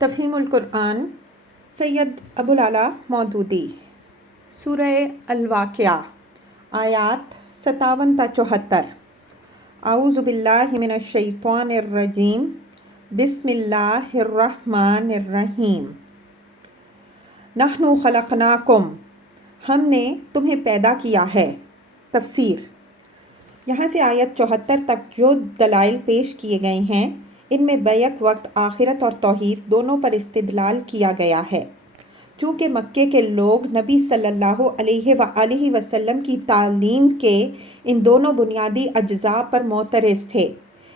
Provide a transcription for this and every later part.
تفہیم القرآن سید ابوالعلا مودودی سورہ الواقعہ آیات 57 تا 74۔ اعوذ باللہ من الشیطان الرجیم بسم اللہ الرحمن الرحیم۔ نحن خلقناکم، ہم نے تمہیں پیدا کیا ہے۔ تفسیر، یہاں سے آیت 74 تک جو دلائل پیش کیے گئے ہیں ان میں بیک وقت آخرت اور توحید دونوں پر استدلال کیا گیا ہے۔ چونکہ مکے کے لوگ نبی صلی اللہ علیہ وآلہ وسلم کی تعلیم کے ان دونوں بنیادی اجزاء پر معترض تھے،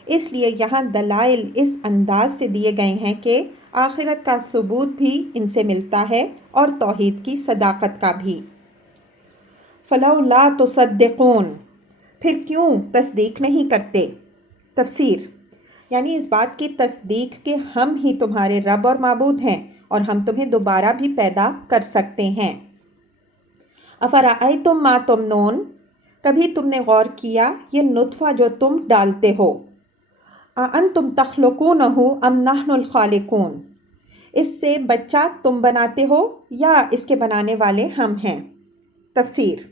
اس لیے یہاں دلائل اس انداز سے دیے گئے ہیں کہ آخرت کا ثبوت بھی ان سے ملتا ہے اور توحید کی صداقت کا بھی۔ فَلَوْلَا تُصَدِّقُونَ، پھر کیوں تصدیق نہیں کرتے؟ تفسیر، یعنی اس بات کی تصدیق کہ ہم ہی تمہارے رب اور معبود ہیں اور ہم تمہیں دوبارہ بھی پیدا کر سکتے ہیں۔ افرأیتم ما تمنون، کبھی تم نے غور کیا یہ نطفہ جو تم ڈالتے ہو؟ اانتم تخلقونہ ام نحن الخالقون، اس سے بچہ تم بناتے ہو یا اس کے بنانے والے ہم ہیں؟ تفسیر،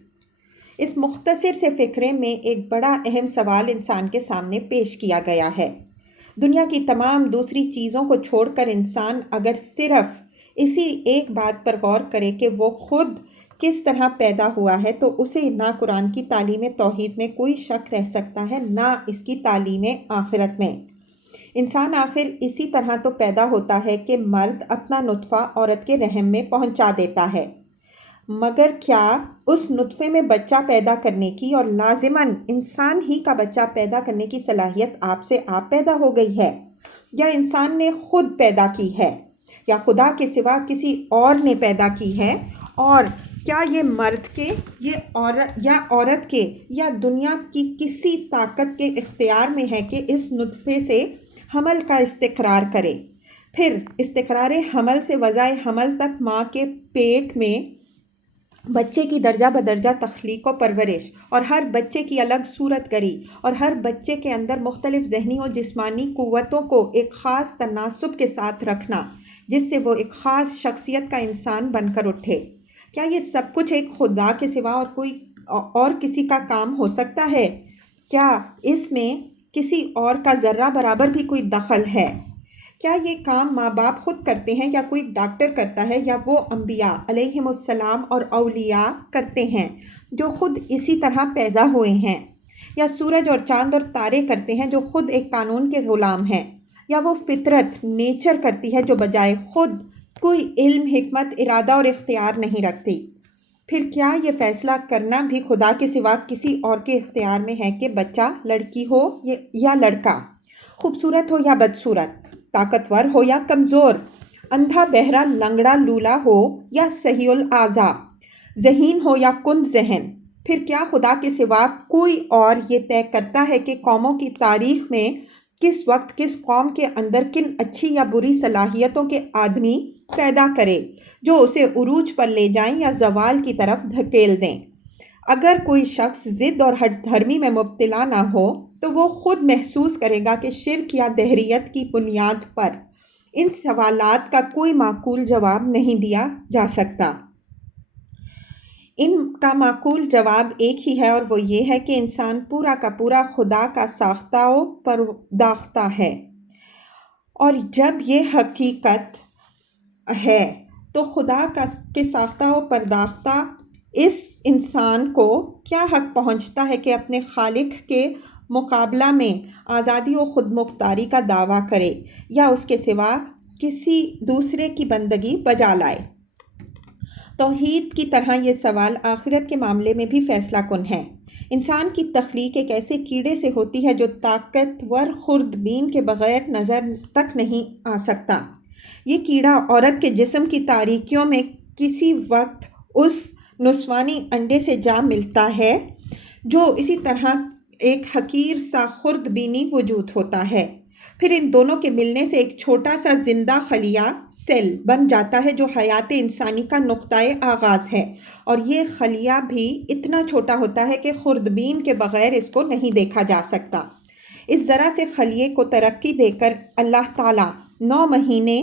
اس مختصر سے فقرے میں ایک بڑا اہم سوال انسان کے سامنے پیش کیا گیا ہے۔ دنیا کی تمام دوسری چیزوں کو چھوڑ کر انسان اگر صرف اسی ایک بات پر غور کرے کہ وہ خود کس طرح پیدا ہوا ہے تو اسے نہ قرآن کی تعلیم توحید میں کوئی شک رہ سکتا ہے، نہ اس کی تعلیم آخرت میں۔ انسان آخر اسی طرح تو پیدا ہوتا ہے کہ مرد اپنا نطفہ عورت کے رحم میں پہنچا دیتا ہے، مگر کیا اس نطفے میں بچہ پیدا کرنے کی اور لازماً انسان ہی کا بچہ پیدا کرنے کی صلاحیت آپ سے آپ پیدا ہو گئی ہے، یا انسان نے خود پیدا کی ہے، یا خدا کے سوا کسی اور نے پیدا کی ہے؟ اور کیا یہ مرد کے یا عورت کے یا دنیا کی کسی طاقت کے اختیار میں ہے کہ اس نطفے سے حمل کا استقرار کرے، پھر استقرار حمل سے وضع حمل تک ماں کے پیٹ میں بچے کی درجہ بدرجہ تخلیق و پرورش، اور ہر بچے کی الگ صورت گری، اور ہر بچے کے اندر مختلف ذہنی و جسمانی قوتوں کو ایک خاص تناسب کے ساتھ رکھنا جس سے وہ ایک خاص شخصیت کا انسان بن کر اٹھے، کیا یہ سب کچھ ایک خدا کے سوا اور کسی کا کام ہو سکتا ہے؟ کیا اس میں کسی اور کا ذرہ برابر بھی کوئی دخل ہے؟ کیا یہ کام ماں باپ خود کرتے ہیں یا کوئی ڈاکٹر کرتا ہے یا وہ انبیاء علیہم السلام اور اولیاء کرتے ہیں جو خود اسی طرح پیدا ہوئے ہیں، یا سورج اور چاند اور تارے کرتے ہیں جو خود ایک قانون کے غلام ہیں، یا وہ فطرت نیچر کرتی ہے جو بجائے خود کوئی علم، حکمت، ارادہ اور اختیار نہیں رکھتی؟ پھر کیا یہ فیصلہ کرنا بھی خدا کے سوا کسی اور کے اختیار میں ہے کہ بچہ لڑکی ہو یا لڑکا، خوبصورت ہو یا بدصورت، طاقتور ہو یا کمزور، اندھا بہرا لنگڑا لولا ہو یا صحیح الاعضاء، ذہین ہو یا کند ذہن؟ پھر کیا خدا کے سوا کوئی اور یہ طے کرتا ہے کہ قوموں کی تاریخ میں کس وقت کس قوم کے اندر کن اچھی یا بری صلاحیتوں کے آدمی پیدا کرے جو اسے عروج پر لے جائیں یا زوال کی طرف دھکیل دیں؟ اگر کوئی شخص ضد اور ہٹ دھرمی میں مبتلا نہ ہو تو وہ خود محسوس کرے گا کہ شرک یا دہریت کی بنیاد پر ان سوالات کا کوئی معقول جواب نہیں دیا جا سکتا۔ ان کا معقول جواب ایک ہی ہے، اور وہ یہ ہے کہ انسان پورا کا پورا خدا کا ساختہ و پرداختہ ہے، اور جب یہ حقیقت ہے تو خدا کے ساختہ و پرداختہ اس انسان کو کیا حق پہنچتا ہے کہ اپنے خالق کے مقابلہ میں آزادی و خود مختاری کا دعویٰ کرے یا اس کے سوا کسی دوسرے کی بندگی بجا لائے؟ توحید کی طرح یہ سوال آخرت کے معاملے میں بھی فیصلہ کن ہے۔ انسان کی تخلیق ایک ایسے کیڑے سے ہوتی ہے جو طاقتور خوردبین کے بغیر نظر تک نہیں آ سکتا۔ یہ کیڑا عورت کے جسم کی تاریکیوں میں کسی وقت اس نسوانی انڈے سے جا ملتا ہے جو اسی طرح ایک حقیر سا خوردبینی وجود ہوتا ہے، پھر ان دونوں کے ملنے سے ایک چھوٹا سا زندہ خلیہ سیل بن جاتا ہے جو حیات انسانی کا نقطۂ آغاز ہے، اور یہ خلیہ بھی اتنا چھوٹا ہوتا ہے کہ خوردبین کے بغیر اس کو نہیں دیکھا جا سکتا۔ اس ذرا سے خلیے کو ترقی دے کر اللہ تعالیٰ 9 مہینے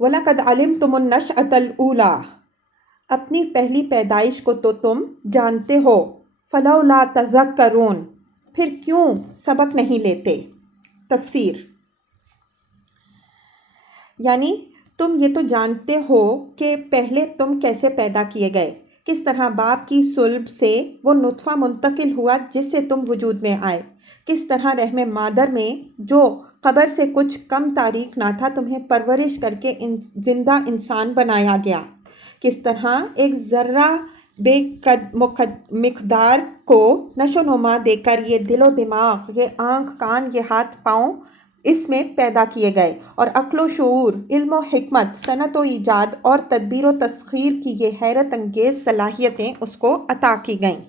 وَلَقَدْ عَلِمْتُمُ النَّشْأَةَ الْأُولَىٰ، اپنی پہلی پیدائش کو تو تم جانتے ہو. فَلَوْلَا تَذَكَّرُونَ، پھر کیوں سبق نہیں لیتے. تفسیر: یعنی تم یہ تو جانتے ہو کہ پہلے تم کیسے پیدا کیے گئے، کس طرح باپ کی صلب سے وہ نطفہ منتقل ہوا جس سے تم وجود میں آئے، کس طرح رحم مادر میں جو قبر سے کچھ کم تاریک نہ تھا تمہیں پرورش کر کے زندہ انسان بنایا گیا، کس طرح ایک ذرہ بے مقدار کو نشو و نما دے کر یہ دل و دماغ، یہ آنکھ، کان، یہ ہاتھ پاؤں اس میں پیدا کیے گئے، اور عقل و شعور، علم و حکمت، صنعت و ایجاد اور تدبیر و تسخیر کی یہ حیرت انگیز صلاحیتیں اس کو عطا کی گئیں.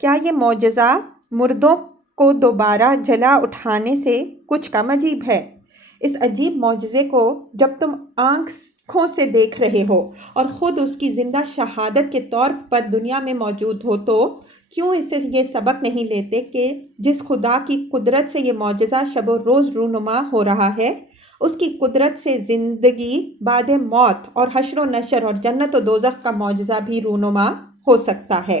کیا یہ معجزہ مردوں کو دوبارہ جلا اٹھانے سے کچھ کم عجیب ہے؟ اس عجیب معجزے کو جب تم آنکھوں سے دیکھ رہے ہو اور خود اس کی زندہ شہادت کے طور پر دنیا میں موجود ہو تو کیوں اس سے یہ سبق نہیں لیتے کہ جس خدا کی قدرت سے یہ معجزہ شب و روز رونما ہو رہا ہے، اس کی قدرت سے زندگی بعد موت اور حشر و نشر اور جنت و دوزخ کا معجزہ بھی رونما ہو سکتا ہے.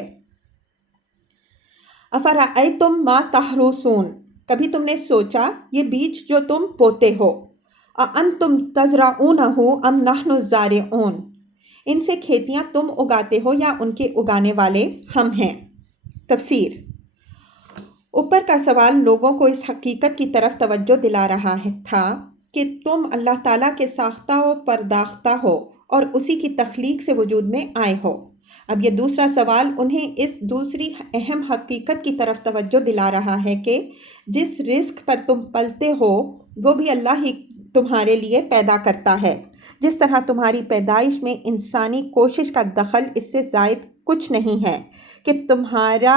افرأیتم ما تحرثون، کبھی تم نے سوچا یہ بیج جو تم بوتے ہو، اانتم تزرعونہ ام نحن الزارعون، ان سے کھیتیاں تم اگاتے ہو یا ان کے اگانے والے ہم ہیں. تفسیر: اوپر کا سوال لوگوں کو اس حقیقت کی طرف توجہ دلا رہا تھا کہ تم اللہ تعالیٰ کے ساختہ و پرداختہ ہو اور اسی کی تخلیق سے وجود میں آئے ہو. اب یہ دوسرا سوال انہیں اس دوسری اہم حقیقت کی طرف توجہ دلا رہا ہے کہ جس رزق پر تم پلتے ہو وہ بھی اللہ ہی تمہارے لیے پیدا کرتا ہے. جس طرح تمہاری پیدائش میں انسانی کوشش کا دخل اس سے زائد کچھ نہیں ہے کہ تمہارا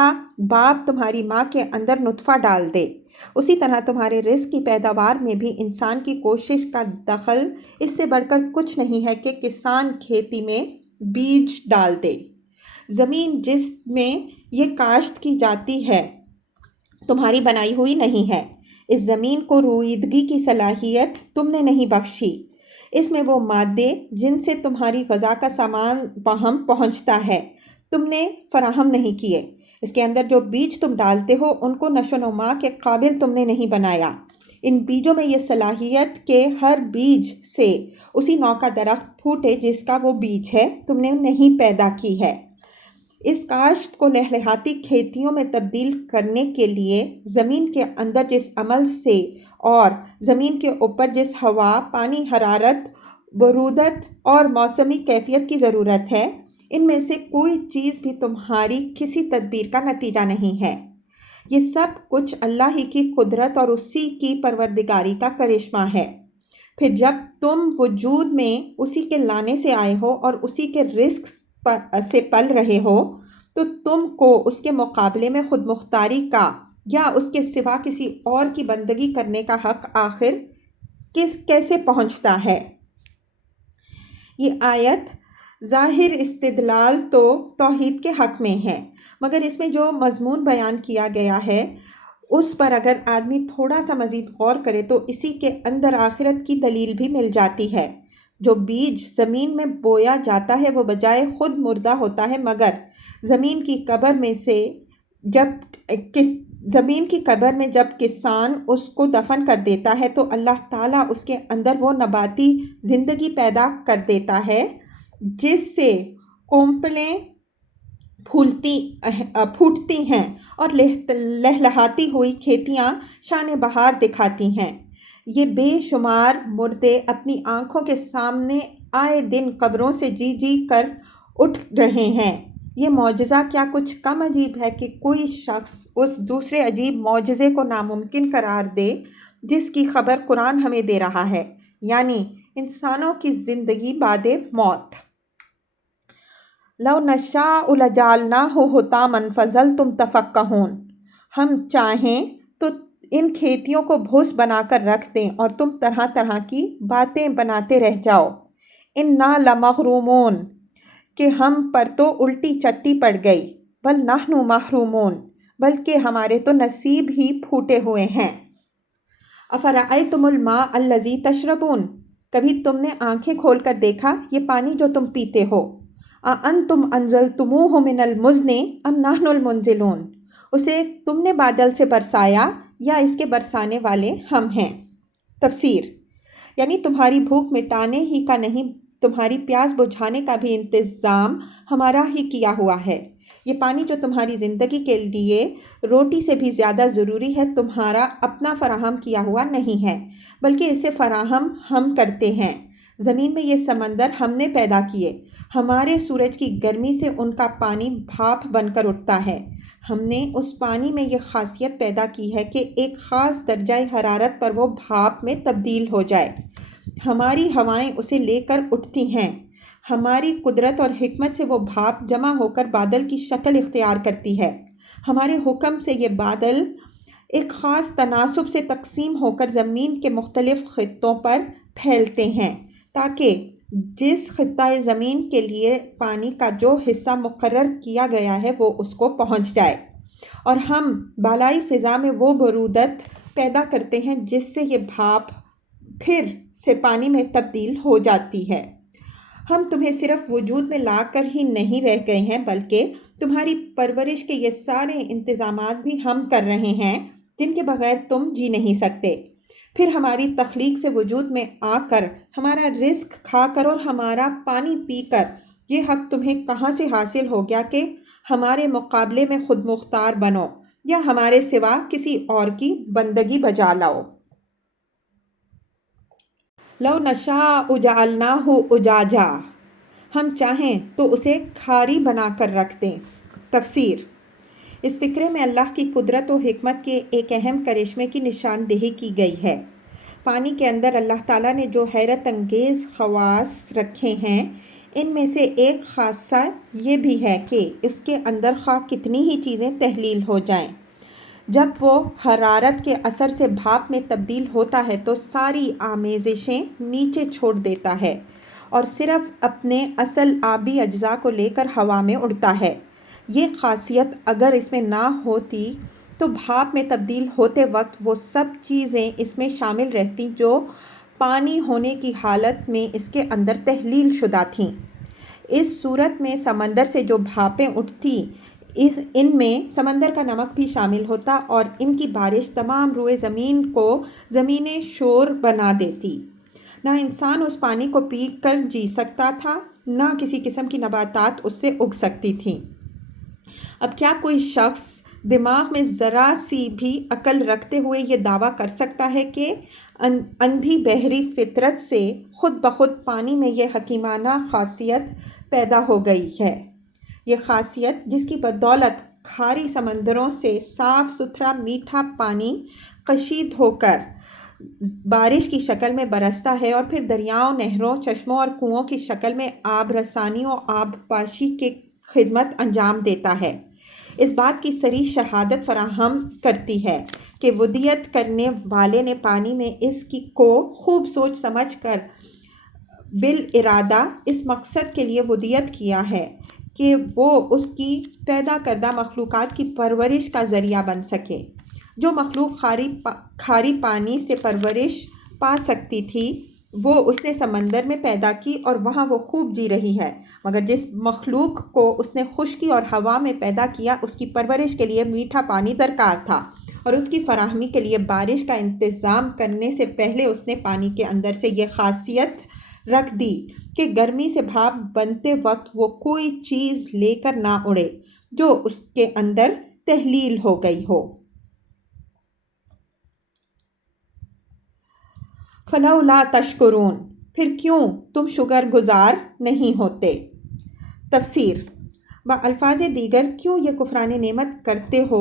باپ تمہاری ماں کے اندر نطفہ ڈال دے، اسی طرح تمہارے رزق کی پیداوار میں بھی انسان کی کوشش کا دخل اس سے بڑھ کر کچھ نہیں ہے کہ کسان کھیتی میں بیج ڈال دے. زمین جس میں یہ کاشت کی جاتی ہے تمہاری بنائی ہوئی نہیں ہے. اس زمین کو رویدگی کی صلاحیت تم نے نہیں بخشی. اس میں وہ مادے جن سے تمہاری غذا کا سامان باہم پہنچتا ہے تم نے فراہم نہیں کیے. اس کے اندر جو بیج تم ڈالتے ہو ان کو نشو و نما کے قابل تم نے نہیں بنایا. ان بیجوں میں یہ صلاحیت کہ ہر بیج سے اسی نوع کا درخت پھوٹے جس کا وہ بیج ہے تم نے نہیں پیدا کی ہے. اس کاشت کو لہلہاتی کھیتیوں میں تبدیل کرنے کے لیے زمین کے اندر جس عمل سے اور زمین کے اوپر جس ہوا، پانی، حرارت، برودت اور موسمی کیفیت کی ضرورت ہے، ان میں سے کوئی چیز بھی تمہاری کسی تدبیر کا نتیجہ نہیں ہے. یہ سب کچھ اللہ ہی کی قدرت اور اسی کی پروردگاری کا کرشمہ ہے. پھر جب تم وجود میں اسی کے لانے سے آئے ہو اور اسی کے رزق سے پل رہے ہو تو تم کو اس کے مقابلے میں خود مختاری کا یا اس کے سوا کسی اور کی بندگی کرنے کا حق آخر کیسے پہنچتا ہے؟ یہ آیت ظاہر استدلال تو توحید کے حق میں ہے، مگر اس میں جو مضمون بیان کیا گیا ہے اس پر اگر آدمی تھوڑا سا مزید غور کرے تو اسی کے اندر آخرت کی دلیل بھی مل جاتی ہے. جو بیج زمین میں بویا جاتا ہے وہ بجائے خود مردہ ہوتا ہے، مگر زمین کی قبر میں جب کسان اس کو دفن کر دیتا ہے تو اللہ تعالیٰ اس کے اندر وہ نباتی زندگی پیدا کر دیتا ہے جس سے کونپلیں پھوٹتی ہیں اور لہلہاتی ہوئی کھیتیاں شان بہار دکھاتی ہیں. یہ بے شمار مردے اپنی آنکھوں کے سامنے آئے دن قبروں سے جی جی کر اٹھ رہے ہیں. یہ معجزہ کیا کچھ کم عجیب ہے کہ کوئی شخص اس دوسرے عجیب معجزے کو ناممکن قرار دے جس کی خبر قرآن ہمیں دے رہا ہے، یعنی انسانوں کی زندگی بعد موت. لو نشاء لجعلناہ حطاما فظلتم تفکہون، ہم چاہیں تو ان کھیتیوں کو بھوس بنا کر رکھ دیں اور تم طرح طرح کی باتیں بناتے رہ جاؤ. انا لمغرومون، کہ ہم پر تو الٹی چٹی پڑ گئی. بل نحن محرومون، بلکہ ہمارے تو نصیب ہی پھوٹے ہوئے ہیں. افرأیتم الماء الذی تشربون، کبھی تم نے آنکھیں کھول کر دیکھا یہ پانی جو تم پیتے ہو؟ اَأَنتُمْ أَنزَلْتُمُوهُ مِنَ الْمُزْنِ أَمْ نَحْنُ الْمُنزِلُونَ، اسے تم نے بادل سے برسایا یا اس کے برسانے والے ہم ہیں۔ تفسیر، یعنی تمہاری بھوک مٹانے ہی کا نہیں، تمہاری پیاس بجھانے کا بھی انتظام ہمارا ہی کیا ہوا ہے۔ یہ پانی جو تمہاری زندگی کے لیے روٹی سے بھی زیادہ ضروری ہے تمہارا اپنا فراہم کیا ہوا نہیں ہے، بلکہ اسے فراہم ہم کرتے ہیں۔ زمین میں یہ سمندر ہم نے پیدا کیے، ہمارے سورج کی گرمی سے ان کا پانی بھاپ بن کر اٹھتا ہے۔ ہم نے اس پانی میں یہ خاصیت پیدا کی ہے کہ ایک خاص درجہ حرارت پر وہ بھاپ میں تبدیل ہو جائے۔ ہماری ہوائیں اسے لے کر اٹھتی ہیں۔ ہماری قدرت اور حکمت سے وہ بھاپ جمع ہو کر بادل کی شکل اختیار کرتی ہے۔ ہمارے حکم سے یہ بادل ایک خاص تناسب سے تقسیم ہو کر زمین کے مختلف خطوں پر پھیلتے ہیں، تاکہ جس خطہ زمین کے لیے پانی کا جو حصہ مقرر کیا گیا ہے وہ اس کو پہنچ جائے، اور ہم بالائی فضا میں وہ برودت پیدا کرتے ہیں جس سے یہ بھاپ پھر سے پانی میں تبدیل ہو جاتی ہے۔ ہم تمہیں صرف وجود میں لا کر ہی نہیں رہ گئے ہیں، بلکہ تمہاری پرورش کے یہ سارے انتظامات بھی ہم کر رہے ہیں جن کے بغیر تم جی نہیں سکتے۔ پھر ہماری تخلیق سے وجود میں آ کر، ہمارا رزق کھا کر اور ہمارا پانی پی کر یہ حق تمہیں کہاں سے حاصل ہو گیا کہ ہمارے مقابلے میں خود مختار بنو یا ہمارے سوا کسی اور کی بندگی بجا لاؤ؟ لو نشاء جعلناہ اجاجا، ہم چاہیں تو اسے کھاری بنا کر رکھ دیں۔ تفسیر، اس فقرے میں اللہ کی قدرت و حکمت کے ایک اہم کرشمے کی نشاندہی کی گئی ہے۔ پانی کے اندر اللہ تعالیٰ نے جو حیرت انگیز خواص رکھے ہیں، ان میں سے ایک خاصہ یہ بھی ہے کہ اس کے اندر خواہ کتنی ہی چیزیں تحلیل ہو جائیں، جب وہ حرارت کے اثر سے بھاپ میں تبدیل ہوتا ہے تو ساری آمیزشیں نیچے چھوڑ دیتا ہے اور صرف اپنے اصل آبی اجزاء کو لے کر ہوا میں اڑتا ہے۔ یہ خاصیت اگر اس میں نہ ہوتی تو بھاپ میں تبدیل ہوتے وقت وہ سب چیزیں اس میں شامل رہتی جو پانی ہونے کی حالت میں اس کے اندر تحلیل شدہ تھیں۔ اس صورت میں سمندر سے جو بھاپیں اٹھتی ان میں سمندر کا نمک بھی شامل ہوتا اور ان کی بارش تمام روئے زمین کو زمین شور بنا دیتی۔ نہ انسان اس پانی کو پی کر جی سکتا تھا، نہ کسی قسم کی نباتات اس سے اگ سکتی تھیں۔ اب کیا کوئی شخص دماغ میں ذرا سی بھی عقل رکھتے ہوئے یہ دعویٰ کر سکتا ہے کہ اندھی بحری فطرت سے خود بخود پانی میں یہ حکیمانہ خاصیت پیدا ہو گئی ہے؟ یہ خاصیت جس کی بدولت کھاری سمندروں سے صاف ستھرا میٹھا پانی کشید ہو کر بارش کی شکل میں برستا ہے اور پھر دریاؤں، نہروں، چشموں اور کنوؤں کی شکل میں آب رسانی و آب پاشی کی خدمت انجام دیتا ہے، اس بات کی صریح شہادت فراہم کرتی ہے کہ ودیت کرنے والے نے پانی میں اس کو خوب سوچ سمجھ کر بالارادہ اس مقصد کے لیے ودیت کیا ہے کہ وہ اس کی پیدا کردہ مخلوقات کی پرورش کا ذریعہ بن سکے۔ جو مخلوق کھاری پانی سے پرورش پا سکتی تھی وہ اس نے سمندر میں پیدا کی اور وہاں وہ خوب جی رہی ہے، مگر جس مخلوق کو اس نے خشکی اور ہوا میں پیدا کیا اس کی پرورش کے لیے میٹھا پانی درکار تھا، اور اس کی فراہمی کے لیے بارش کا انتظام کرنے سے پہلے اس نے پانی کے اندر سے یہ خاصیت رکھ دی کہ گرمی سے بھاپ بنتے وقت وہ کوئی چیز لے کر نہ اڑے جو اس کے اندر تحلیل ہو گئی ہو۔ فلولا تشکرون، پھر کیوں تم شکر گزار نہیں ہوتے؟ تفسیر، الفاظ دیگر کیوں یہ کفران نعمت کرتے ہو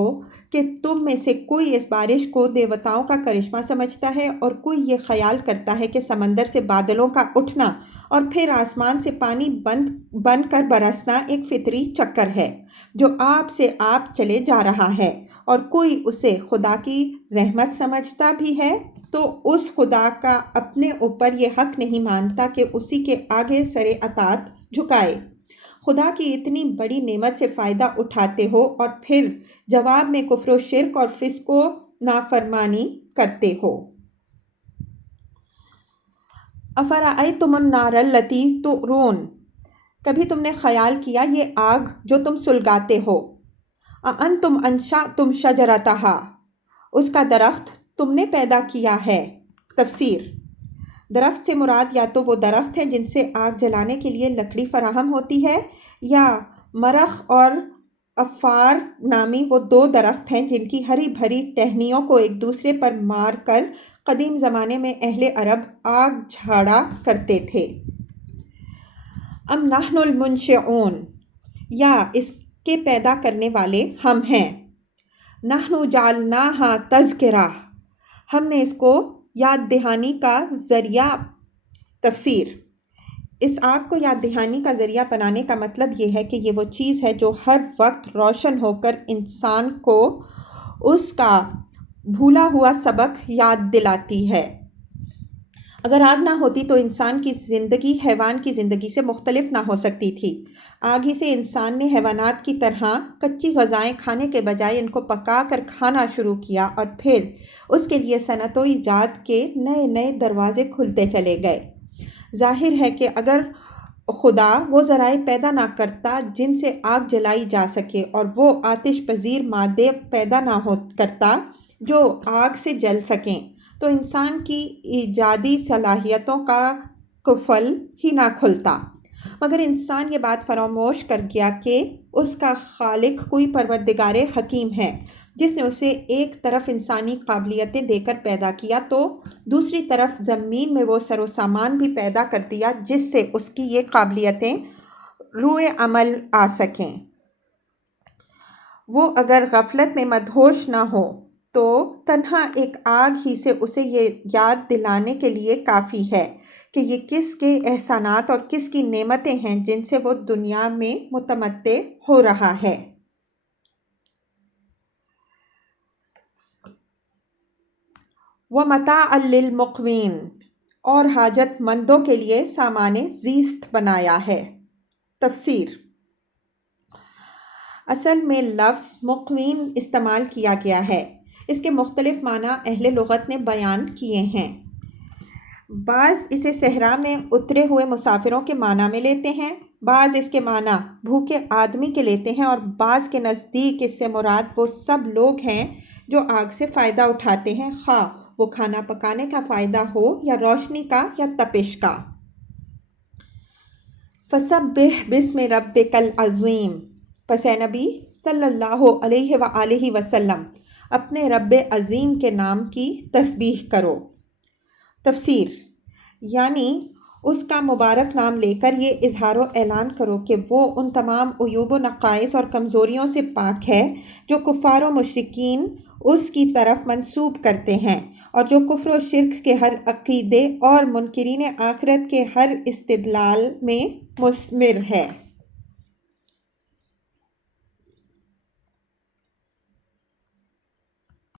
کہ تم میں سے کوئی اس بارش کو دیوتاؤں کا کرشمہ سمجھتا ہے اور کوئی یہ خیال کرتا ہے کہ سمندر سے بادلوں کا اٹھنا اور پھر آسمان سے پانی بن کر برسنا ایک فطری چکر ہے جو آپ سے آپ چلے جا رہا ہے، اور کوئی اسے خدا کی رحمت سمجھتا بھی ہے تو اس خدا کا اپنے اوپر یہ حق نہیں مانتا کہ اسی کے آگے سر اطاعت جھکائے۔ خدا کی اتنی بڑی نعمت سے فائدہ اٹھاتے ہو اور پھر جواب میں کفر و شرک اور فسق و نافرمانی کرتے ہو۔ افرأیتم النار التی تؤرون، کبھی تم نے خیال کیا یہ آگ جو تم سلگاتے ہو، اانتم انشأتم شجرتہا، اس کا درخت تم نے پیدا کیا ہے۔ تفسیر: درخت سے مراد یا تو وہ درخت ہیں جن سے آگ جلانے کے لیے لکڑی فراہم ہوتی ہے، یا مرخ اور افار نامی وہ دو درخت ہیں جن کی ہری بھری ٹہنیوں کو ایک دوسرے پر مار کر قدیم زمانے میں اہل عرب آگ جھاڑا کرتے تھے۔ ام نحن المنشئون، یا اس کے پیدا کرنے والے ہم ہیں۔ نحن جعلناہا تذکرہ، ہم نے اس کو یاد دہانی کا ذریعہ۔ تفسیر: اس آگ کو یاد دہانی کا ذریعہ بنانے کا مطلب یہ ہے کہ یہ وہ چیز ہے جو ہر وقت روشن ہو کر انسان کو اس کا بھولا ہوا سبق یاد دلاتی ہے۔ اگر آگ نہ ہوتی تو انسان کی زندگی حیوان کی زندگی سے مختلف نہ ہو سکتی تھی۔ آگ ہی سے انسان نے حیوانات کی طرح کچی غذائیں کھانے کے بجائے ان کو پکا کر کھانا شروع کیا، اور پھر اس کے لیے صنعت و ایجاد کے نئے نئے دروازے کھلتے چلے گئے۔ ظاہر ہے کہ اگر خدا وہ ذرائع پیدا نہ کرتا جن سے آگ جلائی جا سکے، اور وہ آتش پذیر مادے پیدا نہ کرتا جو آگ سے جل سکیں، تو انسان کی ایجادی صلاحیتوں کا قفل ہی نہ کھلتا۔ مگر انسان یہ بات فراموش کر گیا کہ اس کا خالق کوئی پروردگار حکیم ہے، جس نے اسے ایک طرف انسانی قابلیتیں دے کر پیدا کیا تو دوسری طرف زمین میں وہ سر و سامان بھی پیدا کر دیا جس سے اس کی یہ قابلیتیں روئے عمل آ سکیں۔ وہ اگر غفلت میں مدہوش نہ ہو تو تنہا ایک آگ ہی سے اسے یہ یاد دلانے کے لیے کافی ہے کہ یہ کس کے احسانات اور کس کی نعمتیں ہیں جن سے وہ دنیا میں متمتع ہو رہا ہے۔ وَمَتَاعًا لِلْمُقْوِينَ، اور حاجت مندوں کے لیے سامان زیست بنایا ہے۔ تفسیر: اصل میں لفظ مقوین استعمال کیا گیا ہے۔ اس کے مختلف معنی اہل لغت نے بیان کیے ہیں۔ بعض اسے صحرا میں اترے ہوئے مسافروں کے معنی میں لیتے ہیں، بعض اس کے معنی بھوکے آدمی کے لیتے ہیں، اور بعض کے نزدیک اس سے مراد وہ سب لوگ ہیں جو آگ سے فائدہ اٹھاتے ہیں، خواہ وہ کھانا پکانے کا فائدہ ہو یا روشنی کا یا تپش کا۔ فَسَبِّحْ بِاسْمِ رَبِّكَ الْعَظِيمِ، پس اے نبی صلی اللہ علیہ وآلہ وسلم اپنے رب عظیم کے نام کی تسبیح کرو۔ تفسیر: یعنی اس کا مبارک نام لے کر یہ اظہار و اعلان کرو کہ وہ ان تمام عیوب و نقائص اور کمزوریوں سے پاک ہے جو کفار و مشرکین اس کی طرف منسوب کرتے ہیں، اور جو کفر و شرک کے ہر عقیدے اور منکرین آخرت کے ہر استدلال میں مثمر ہے۔